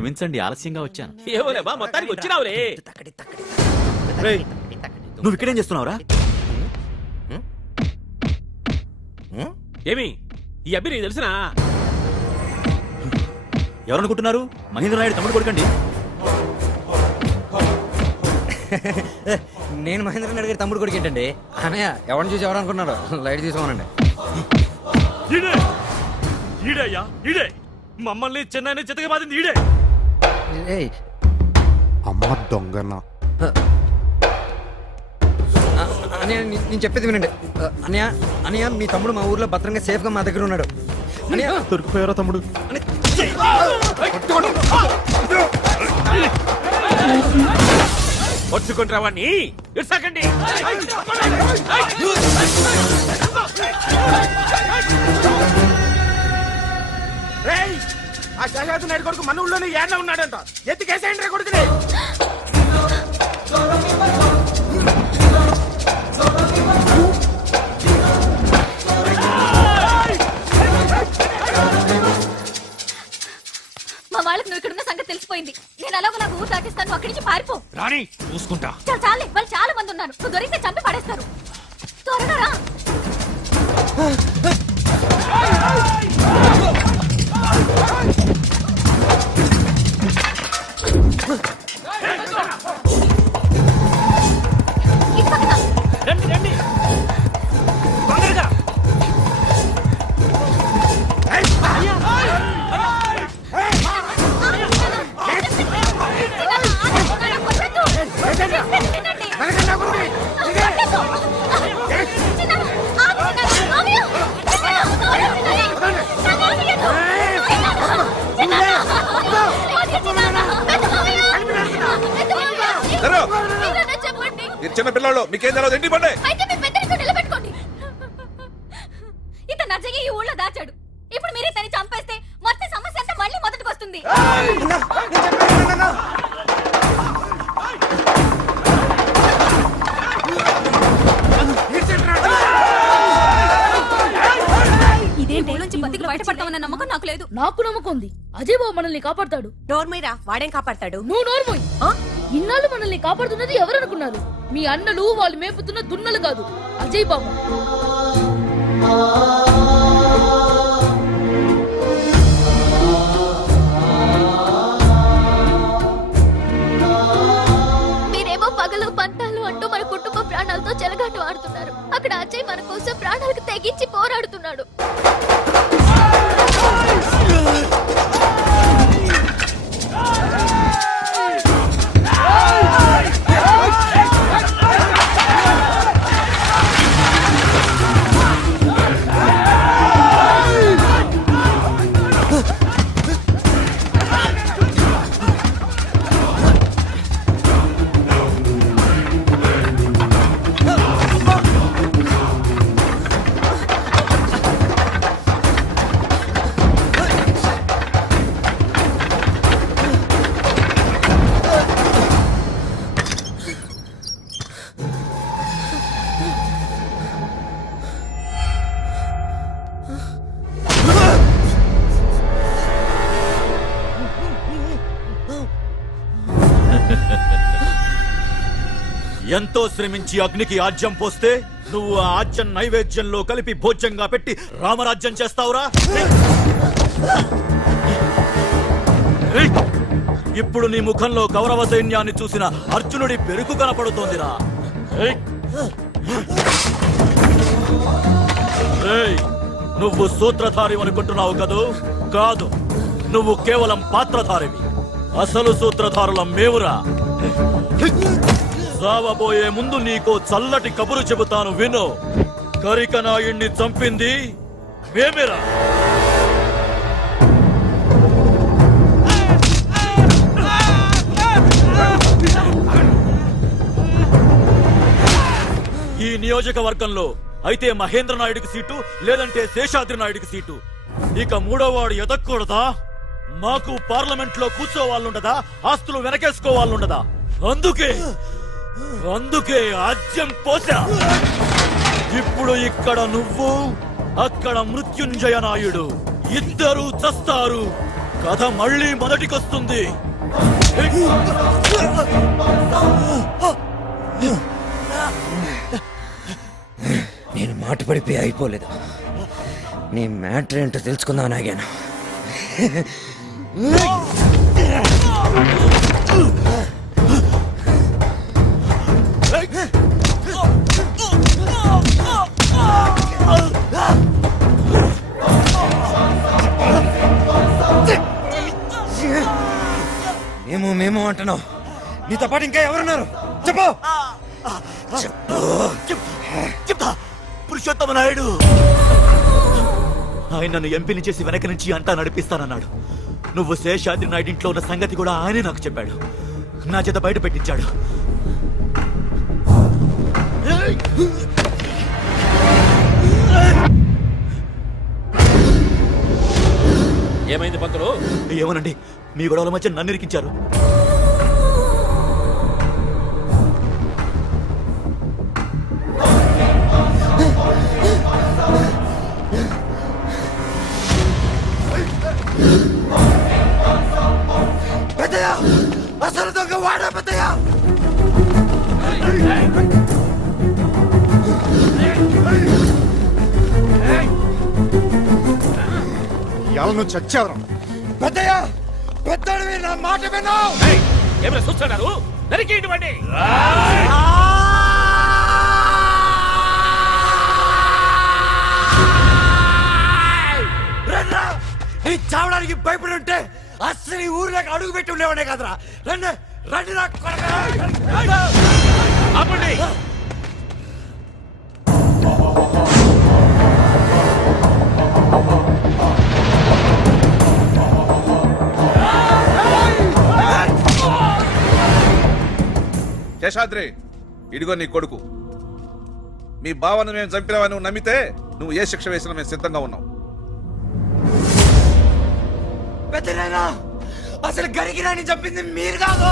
క్షమించండి, ఆలస్యంగా వచ్చాను. ఏమోలే బా, మొత్తానికి వచ్చినావులే. నువ్వు ఇక్కడేం చేస్తున్నావురా? ఏమి ఈ అబ్బి నీకు తెలిసినా? ఎవరనుకుంటున్నారు? మహేంద్ర నాయుడు తమ్ముడు కొడుకండి. నేను మహేంద్ర నాయుడు గారి తమ్ముడు కొడుకు ఏంటండి? అన్నయ్య ఎవరిని చూసి ఎవరనుకున్నారు? లైట్ తీసుకోమనండి. ఈడే మమ్మల్ని చెన్నైని చితక బాధింది ఈడే. అమ్మ దొంగన. అన్నయ్య నేను చెప్పేది వినండి. అన్నయ్య మీ తమ్ముడు మా ఊర్లో భద్రంగా సేఫ్ గా మా దగ్గర ఉన్నాడు. అన్నయ్య దొరికిపోయారా తమ్ముడు? వచ్చుకుంటావాన్ని ఇడ్సకండి. ఆ శేషాద్రి నాయుడు కొడుకు మన ఊళ్ళోనే ఏళ్ళ ఉన్నాడంట. ఎత్తికేసేయండి రా కొడుకుని. మా వాళ్ళకి నువ్వు ఇక్కడున్న సంగతి తెలిసిపోయింది. నేను అలాగో నాకు ఊరు దాటిస్తాను. అక్కడి నుంచి పారిపో. రాణి చూసుకుంటా. చాలే, వాళ్ళు చాలా మంది ఉన్నారు. నువ్వు దొరికితే చంపి పడేస్తారు. త్వరగా రా. రండి రండి తొందరగా. చిన్న పిల్లలు మీకేం తెలియదు. ఎండి పండే ఇతను నచ్చగా ఈ ఊళ్ళో దాచాడు. ఇప్పుడు మీరే తని చంపేస్తే మొత్తం సమస్య అంతా మళ్ళీ మొదటికి వస్తుంది. ఇదేంటి నుంచి బతికి బయటపడతామన్న నమ్మకం నాకు లేదు. నాకు నమ్మకం ఉంది. అజయ్ బాబు మనల్ని కాపాడతాడు. డోర్మైరా వాడేం కాపాడతాడు? నువ్వు నోర్మోయ్. ఇన్నాళ్ళు మనల్ని కాపాడుతున్నది ఎవరనుకున్నారు? మీ అన్నలు వాళ్ళు మేపుతున్న దున్నలు కాదు, అజయ్ బాబు. మీరేమో పగలు పంటాలు అంటూ మన కుటుంబ ప్రాణాలతో చెలగాట ఆడుతున్నారు. అక్కడ అజయ్ మన కోసం ప్రాణాలకు తెగించి పోరాడుతున్నాడు. ఎంతో శ్రమించి అగ్నికి ఆజ్యం పోస్తే నువ్వు ఆ ఆజ్యం నైవేద్యంలో కలిపి భోజ్యంగా పెట్టి రామరాజ్యం చేస్తావురా? ఇప్పుడు నీ ముఖంలో కౌరవ సైన్యాన్ని చూసిన అర్జునుడి పెరుకు కనపడుతోందిరా. నువ్వు సూత్రధారి అనుకుంటున్నావు కదూ? కాదు, నువ్వు కేవలం పాత్రధారివి. అసలు సూత్రధారులం మేవురా. రావబోయే ముందు నీకో చల్లటి కబురు చెబుతాను విను. కరికనాయుణ్ణి చంపింది మేమేరా. ఈ నియోజకవర్గంలో అయితే మహేంద్ర నాయుడికి సీటు, లేదంటే శేషాద్రి నాయుడికి సీటు. ఇక మూడోవాడు ఎదక్కూడదా? మాకు పార్లమెంట్ లో కూర్చోవాళ్ళుండదా? ఆస్తులు వెనకేసుకోవాళ్ళుండదా? అందుకే ఆజ్యం పోసా. ఇప్పుడు ఇక్కడ నువ్వు, అక్కడ మృత్యుంజయ నాయుడు, ఇద్దరూ చస్తారు. కథ మళ్ళీ మొదటికొస్తుంది. నేను మాట పడిపోయి అయిపోలేదు. నీ మ్యాటర్ ఏంటో తెలుసుకుందాం ఆగాను. మేము అంటున్నావు. నీతో పాటు ఇంకా ఎవరున్నారు చెప్పు. చెప్తా. పురుషోత్తమ నాయుడు ఆయన నన్ను ఎంపీని చేసి వెనక నుంచి అంతా నడిపిస్తానన్నాడు. నువ్వు శేషాద్రి నాయుడు ఇంట్లో ఉన్న సంగతి కూడా ఆయనే నాకు చెప్పాడు. నా చేత బయట పెట్టించాడు. ఏమైంది పంతులు? ఏమోనండి, మీ గొడవల మధ్య నన్ను ఇరికించారు. అసలు దొంగ వాడా పెద్దయ్య? ఇవాళ నువ్వు చచ్చావరా? పెద్దయ్య, పెద్దోడివి, నా మాట విను. ఏమైనా చూస్తున్నారు? నరికేయండి. నీ చావడానికి భయపడి ఉంటే అసలు ఈ ఊర్లోకి అడుగు పెట్టి ఉండేవాడే కదరా. రండి రండి నా కొడకా. ఆపండి. శేషాద్రి, ఇదిగో నీ కొడుకు. మీ బావను మేము చంపినావని నువ్వు నమ్మితే నువ్వు ఏ శిక్ష వేసినా మేము సిద్ధంగా ఉన్నాం. పెద్దనాయనా, అసలు గరికిరాని చెప్పింది మీరు కాదు.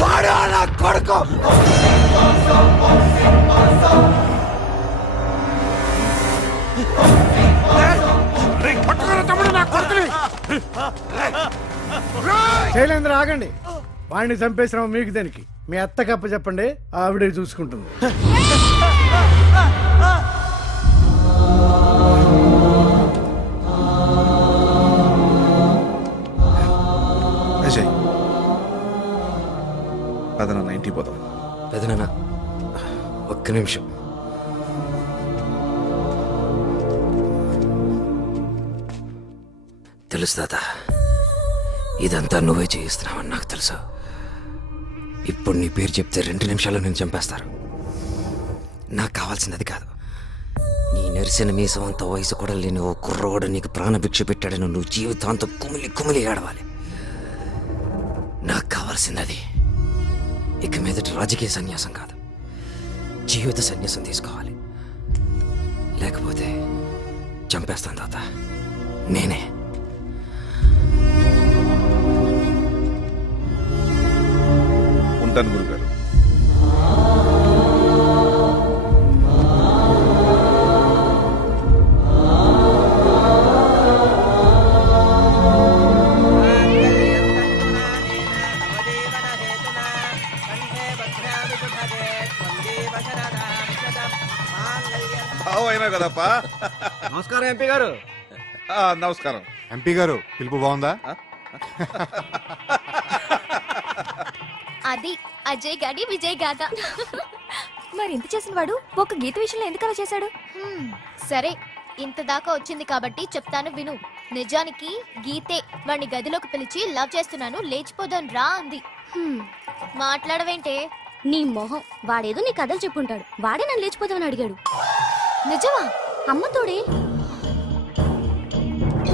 వాడు నా కొడుకు. శైలేంద్ర ఆగండి. వాడిని చంపేసినావు మీకు దానికి. మీ అత్త కప్ప చెప్పండి, ఆవిడే చూసుకుంటుంది. అజయ్, పదన ఇంటికి పోదాం. పెదనాన్న, ఒక్క నిమిషం. తెలుసు తాత, ఇదంతా నువ్వే చేయిస్తున్నావని నాకు తెలుసు. ఇప్పుడు నీ పేరు చెప్తే 2 నిమిషాల్లో నేను చంపేస్తారు. నాకు కావాల్సింది అది కాదు. నీ నెరిసిన మీసం అంత వయసు కూడా లేని ఓ కుర్రోడు నీకు ప్రాణభిక్ష పెట్టాడని నువ్వు జీవితాంతం కుమిలి కుమిలి ఏడవాలి. నాకు కావాల్సింది అది. ఇక మీదటి రాజకీయ సన్యాసం కాదు, జీవిత సన్యాసం తీసుకోవాలి. లేకపోతే చంపేస్తాను తాత, నేనే. ఉంటాను గురుగారు. బావైనా కదప్పా. నమస్కారం ఎంపీ గారు. నమస్కారం. ఎంపీ గారు పిలుపు బాగుందా? అది అజయ్ గాడి విజయ్ గాథ. మరి ఇంత చేసిన వాడు ఒక గీత విషయంలో ఎందుకు అలా చేశాడు? సరే, ఇంత దాకా వచ్చింది కాబట్టి చెప్తాను విను. నిజానికి గీతే వాడిని గదిలోకి పిలిచి లవ్ చేస్తున్నాను లేచిపోదాను రా అంది. మాట్లాడవేంటే? నీ మొహం, వాడేదో నీ కథలు చెప్పుంటాడు. వాడే నన్ను లేచిపోదామని అడిగాడు. నిజమా? అమ్మతోడే.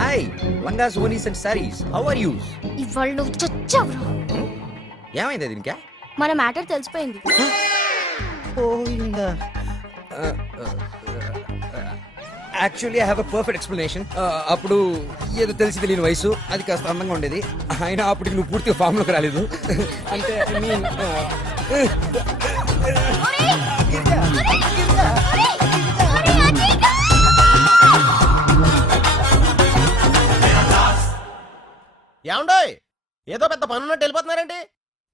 Hi langas, onis and saris. How are you? ఇవాళ నువ్వు చచ్చావురా. ఏమైంది దీనికా? మన మ్యాటర్ తెలిసిపోయింది. Actually I have a perfect explanation. అప్పుడు ఏదో తెలిసి తెలియని వయసు, అది కాస్త అందంగా ఉండేది. అయినా అప్పటికి నువ్వు పూర్తిగా ఫామ్ లోకి రాలేదు. అంటే ఐ మీన్ ఏమండోయ్ ఏదో పెద్ద పనున్నట్టు వెళ్ళిపోతున్నారండి.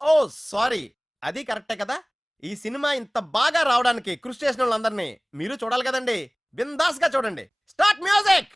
ఓ సారీ, అది కరెక్టే కదా. ఈ సినిమా ఇంత బాగా రావడానికి కృషి చేసిన వాళ్ళందరినీ మీరు చూడాలి కదండి. బిందాస్ గా చూడండి. Start music.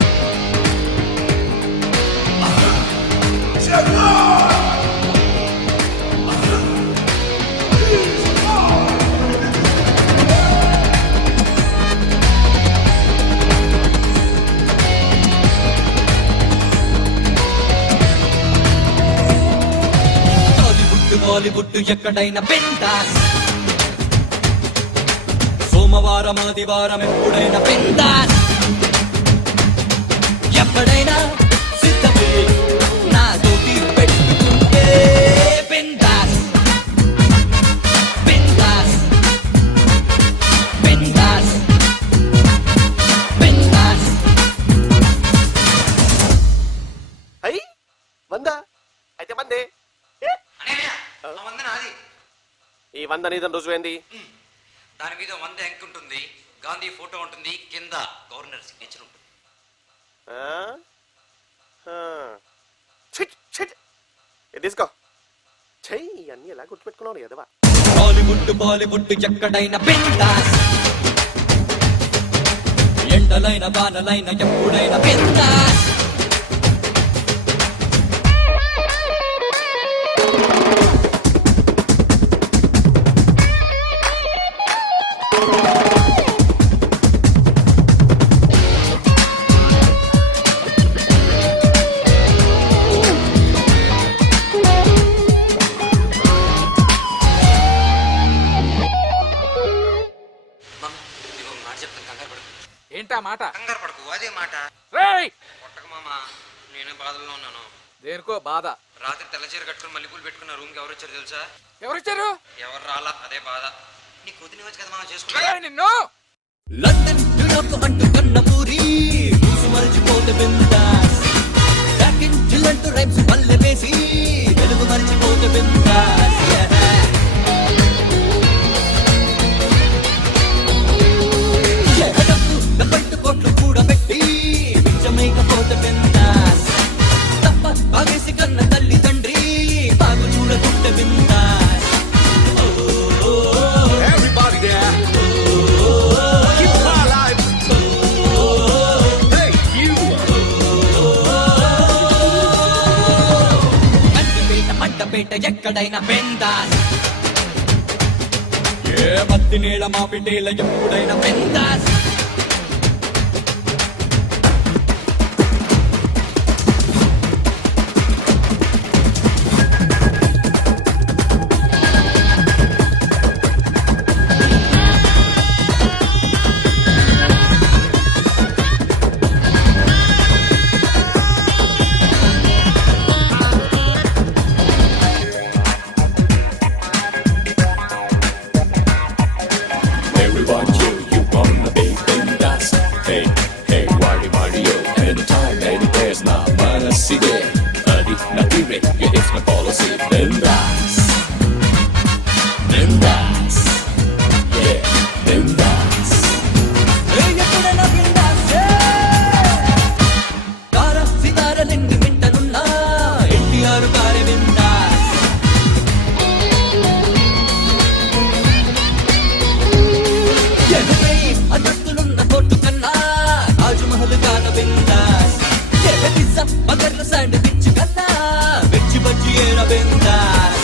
బాలీవుడ్ ఎక్కడైనా బిందాస్, సోమవారం ఆదివారం ఎప్పుడైనా బిందాస్, ఎప్పుడైనా సిద్ధమే నాతోటి పెట్టుకుంటే బిందాస్ బిందాస్ బిందాస్ బిందాస్. అయ్యి వందా అయితే మందే. ఈ 100 నీదని రుజువైంది. దాని మీద 100 అంక్ ఉంటుంది, గాంధీ ఫోటో ఉంటుంది, కింద గవర్నర్ సిగ్నేచర్ ఉంటుంది. తీసుకో చెయ్యి. అన్ని ఎలా గుర్తుపెట్టుకున్నావు ఎదవా. బాలీవుడ్ ఎక్కడైనా బిందాస్, ఎండలైన వానలైన ఎప్పుడైనా బిందాస్. ఏంటా మాట? కంగారు పడకు, అదే మాట. రేయ్ కొట్టక మామా, నేనే బాధల్లో ఉన్నాను. దేనికో బాధ? రాత్రి తెల్లచీర కట్టుకుని మల్లెపూలు పెట్టుకున్న రూమ్ కి ఎవరు వచ్చారు తెలుసా? ఎవరొచ్చారు? ఎవరు రాలా, అదే బాధ. నీ కూతుని వచ్చి కదా మనం రేయ్, చేసుకుంటా. నిన్ను లండన్ న్యూయార్క్ అంటూ కన్న పూరి చూసి మర్చిపోతే బిందాస్, జాకిన్ జిల్లంటూ రైమ్స్ పల్లె వేసి తెలుగు మర్చిపోతే బిందాస్. కోట్లు కూడా పెట్టి పిచ్చమైకపోతే బిందాస్, తప్ప ఆగేసి కన్న తల్లి తండ్రి బాగు చూడకుంటే bindaas. Everybody there. Keep my life. Hey, you. కంటిపేట మంటపేట ఎక్కడైనా బిందాస్, ఏ మత్తి నీళ్ళ మాపిటేల ఎప్పుడైనా bindaas. Everyone you wanna be bindas. Hey, hey, Wari Mario. Anytime, any place, na mana sige. Adi na pire, yeah, it's my policy. Bindas. Bindas. Yeah, bindas. ఎప్పుడైనా బిందాసే. తార సితార నిండు వింటనున్నా ఎన్టీఆర్ గారి బిందాస్. ఎనభై అంతస్తులున్న court కన్నా తాజ్మహల్ కాన బిందాస్. పిజ్జా బర్గర్ల శాండ్విచ్ కన్నా వెజ్ బజ్జీ ఏర బిందాస్.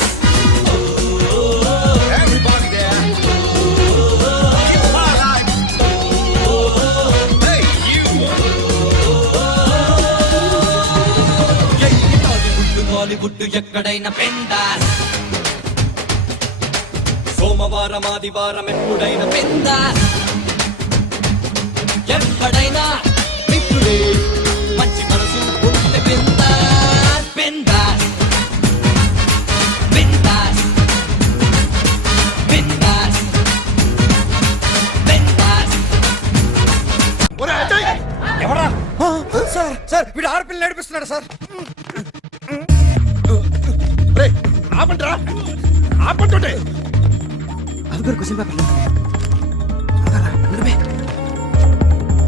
Everybody there. Keep my life. Hey, you. Bollywood ఎక్కడైనా బిందాస్, సోమవారం ఆదివారం ఎప్పుడైనా బిందాస్, ఎక్కడైనా మిత్రుడే మంచి మనసు ఉంటే బిందాస్ బిందాస్ బిందాస్ బిందాస్ బిందాస్. ఎవరా సార్? సార్ వీడు ఆడపిల్ల నడిపిస్తున్నాడు సార్. ఆపండి రా, ఆపంటుంటే. అవి క్వశ్చన్ పేపర్